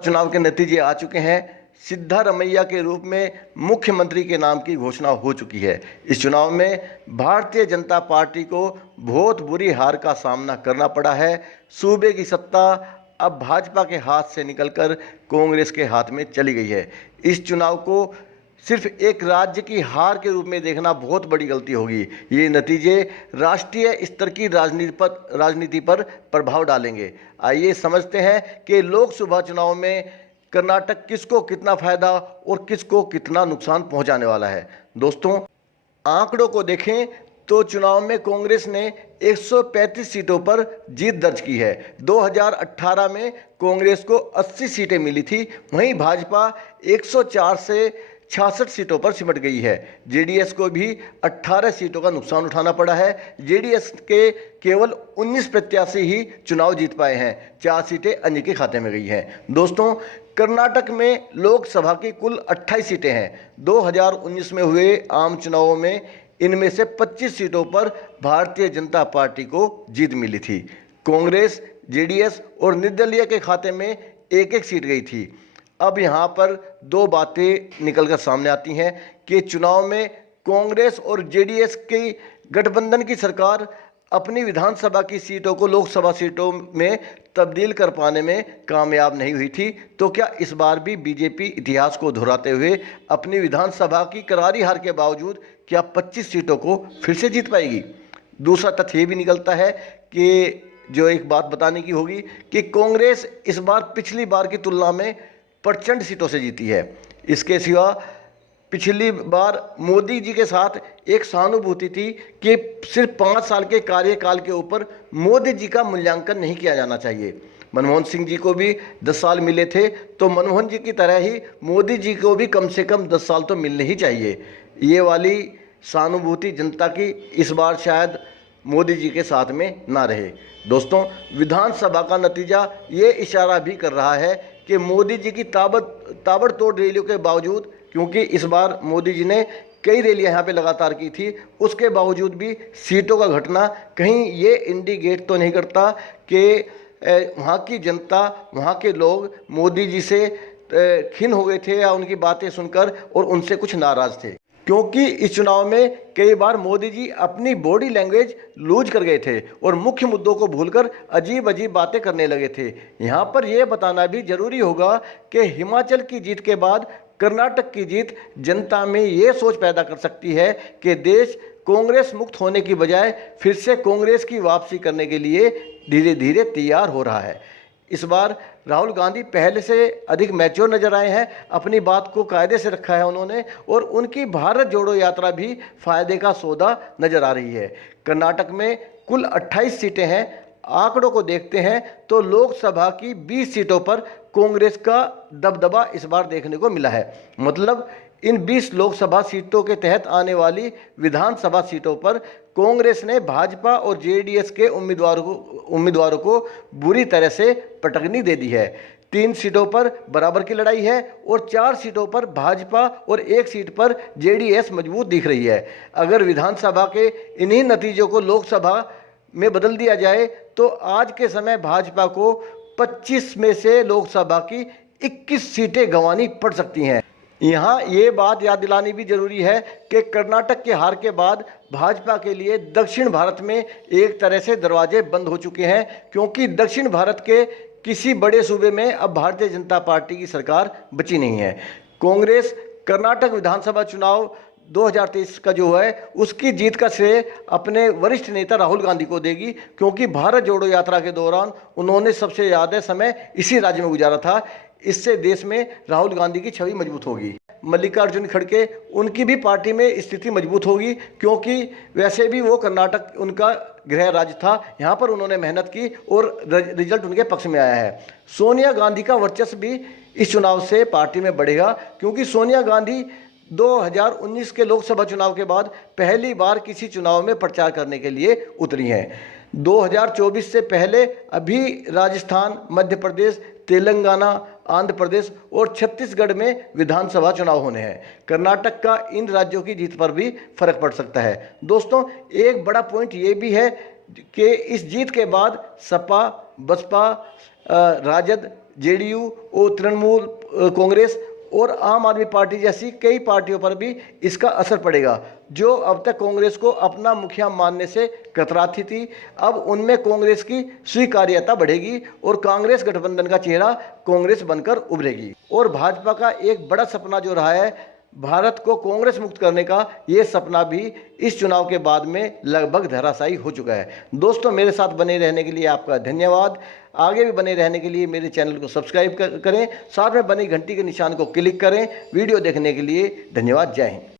चुनाव के नतीजे आ चुके हैं। सिद्धारमैया के रूप में मुख्यमंत्री के नाम की घोषणा हो चुकी है। इस चुनाव में भारतीय जनता पार्टी को बहुत बुरी हार का सामना करना पड़ा है। सूबे की सत्ता अब भाजपा के हाथ से निकलकर कांग्रेस के हाथ में चली गई है। इस चुनाव को सिर्फ एक राज्य की हार के रूप में देखना बहुत बड़ी गलती होगी। ये नतीजे राष्ट्रीय स्तर की राजनीति पर प्रभाव डालेंगे। आइए समझते हैं कि लोकसभा चुनाव में कर्नाटक किसको कितना फायदा और किसको कितना नुकसान पहुंचाने वाला है। दोस्तों, आंकड़ों को देखें तो चुनाव में कांग्रेस ने 135 सीटों पर जीत दर्ज की है। 2018 में कांग्रेस को 80 सीटें मिली थी, वहीं भाजपा 104 से 66 सीटों पर सिमट गई है। जेडीएस को भी 18 सीटों का नुकसान उठाना पड़ा है। जेडीएस के केवल 19 प्रत्याशी ही चुनाव जीत पाए हैं, 4 सीटें अन्य के खाते में गई हैं। दोस्तों, कर्नाटक में लोकसभा की कुल 28 सीटें हैं। 2019 में हुए आम चुनावों में इनमें से 25 सीटों पर भारतीय जनता पार्टी को जीत मिली थी। कांग्रेस, जेडीएस और निर्दलीय के खाते में एक एक सीट गई थी। अब यहाँ पर दो बातें निकलकर सामने आती हैं कि चुनाव में कांग्रेस और जेडीएस की गठबंधन की सरकार अपनी विधानसभा की सीटों को लोकसभा सीटों में तब्दील कर पाने में कामयाब नहीं हुई थी, तो क्या इस बार भी बीजेपी इतिहास को दोहराते हुए अपनी विधानसभा की करारी हार के बावजूद क्या 25 सीटों को फिर से जीत पाएगी? दूसरा तथ्य ये भी निकलता है कि जो एक बात बताने की होगी कि कांग्रेस इस बार पिछली बार की तुलना में प्रचंड सीटों से जीती है। इसके सिवा पिछली बार मोदी जी के साथ एक सहानुभूति थी कि सिर्फ 5 साल के कार्यकाल के ऊपर मोदी जी का मूल्यांकन नहीं किया जाना चाहिए। मनमोहन सिंह जी को भी 10 साल मिले थे, तो मनमोहन जी की तरह ही मोदी जी को भी कम से कम 10 साल तो मिलने ही चाहिए। ये वाली सहानुभूति जनता की इस बार शायद मोदी जी के साथ में ना रहे। दोस्तों, विधानसभा का नतीजा ये इशारा भी कर रहा है कि मोदी जी की ताबड़तोड़ रैलियों के बावजूद, क्योंकि इस बार मोदी जी ने कई रैलियां यहाँ पे लगातार की थी, उसके बावजूद भी सीटों का घटना कहीं ये इंडिकेट तो नहीं करता कि वहाँ की जनता, वहाँ के लोग मोदी जी से खिन्न हो गए थे या उनकी बातें सुनकर और उनसे कुछ नाराज थे। क्योंकि इस चुनाव में कई बार मोदी जी अपनी बॉडी लैंग्वेज लूज कर गए थे और मुख्य मुद्दों को भूलकर अजीब अजीब बातें करने लगे थे। यहाँ पर यह बताना भी जरूरी होगा कि हिमाचल की जीत के बाद कर्नाटक की जीत जनता में ये सोच पैदा कर सकती है कि देश कांग्रेस मुक्त होने की बजाय फिर से कांग्रेस की वापसी करने के लिए धीरे धीरे तैयार हो रहा है। इस बार राहुल गांधी पहले से अधिक मैच्योर नजर आए हैं, अपनी बात को कायदे से रखा है उन्होंने, और उनकी भारत जोड़ो यात्रा भी फायदे का सौदा नजर आ रही है। कर्नाटक में कुल 28 सीटें हैं। आंकड़ों को देखते हैं तो लोकसभा की 20 सीटों पर कांग्रेस का दबदबा इस बार देखने को मिला है। मतलब इन 20 लोकसभा सीटों के तहत आने वाली विधानसभा सीटों पर कांग्रेस ने भाजपा और जेडीएस के उम्मीदवारों को बुरी तरह से पटकनी दे दी है। 3 सीटों पर बराबर की लड़ाई है और 4 सीटों पर भाजपा और 1 सीट पर जेडीएस मजबूत दिख रही है। अगर विधानसभा के इन्हीं नतीजों को लोकसभा में बदल दिया जाए तो आज के समय भाजपा को 25 में से लोकसभा की 21 सीटें गंवानी पड़ सकती हैं। यहाँ ये बात याद दिलानी भी जरूरी है कि कर्नाटक के हार के बाद भाजपा के लिए दक्षिण भारत में एक तरह से दरवाजे बंद हो चुके हैं, क्योंकि दक्षिण भारत के किसी बड़े सूबे में अब भारतीय जनता पार्टी की सरकार बची नहीं है। कांग्रेस कर्नाटक विधानसभा चुनाव 2023 का जो है उसकी जीत का श्रेय अपने वरिष्ठ नेता राहुल गांधी को देगी, क्योंकि भारत जोड़ो यात्रा के दौरान उन्होंने सबसे ज़्यादा समय इसी राज्य में गुजारा था। इससे देश में राहुल गांधी की छवि मजबूत होगी। मल्लिकार्जुन खड़गे, उनकी भी पार्टी में स्थिति मजबूत होगी, क्योंकि वैसे भी वो कर्नाटक उनका गृह राज्य था, यहाँ पर उन्होंने मेहनत की और रिजल्ट उनके पक्ष में आया है। सोनिया गांधी का वर्चस्व भी इस चुनाव से पार्टी में बढ़ेगा, क्योंकि सोनिया गांधी 2019 के लोकसभा चुनाव के बाद पहली बार किसी चुनाव में प्रचार करने के लिए उतरी हैं। 2024 से पहले अभी राजस्थान, मध्य प्रदेश, तेलंगाना, आंध्र प्रदेश और छत्तीसगढ़ में विधानसभा चुनाव होने हैं। कर्नाटक का इन राज्यों की जीत पर भी फर्क पड़ सकता है। दोस्तों, एक बड़ा पॉइंट ये भी है कि इस जीत के बाद सपा, बसपा, राजद, जेडीयू और तृणमूल कांग्रेस और आम आदमी पार्टी जैसी कई पार्टियों पर भी इसका असर पड़ेगा, जो अब तक कांग्रेस को अपना मुखिया मानने से कतराती थी। अब उनमें कांग्रेस की स्वीकार्यता बढ़ेगी और कांग्रेस गठबंधन का चेहरा कांग्रेस बनकर उभरेगी। और भाजपा का एक बड़ा सपना जो रहा है भारत को कांग्रेस मुक्त करने का, ये सपना भी इस चुनाव के बाद में लगभग धराशायी हो चुका है। दोस्तों, मेरे साथ बने रहने के लिए आपका धन्यवाद। आगे भी बने रहने के लिए मेरे चैनल को सब्सक्राइब करें, साथ में बनी घंटी के निशान को क्लिक करें। वीडियो देखने के लिए धन्यवाद। जय हिंद।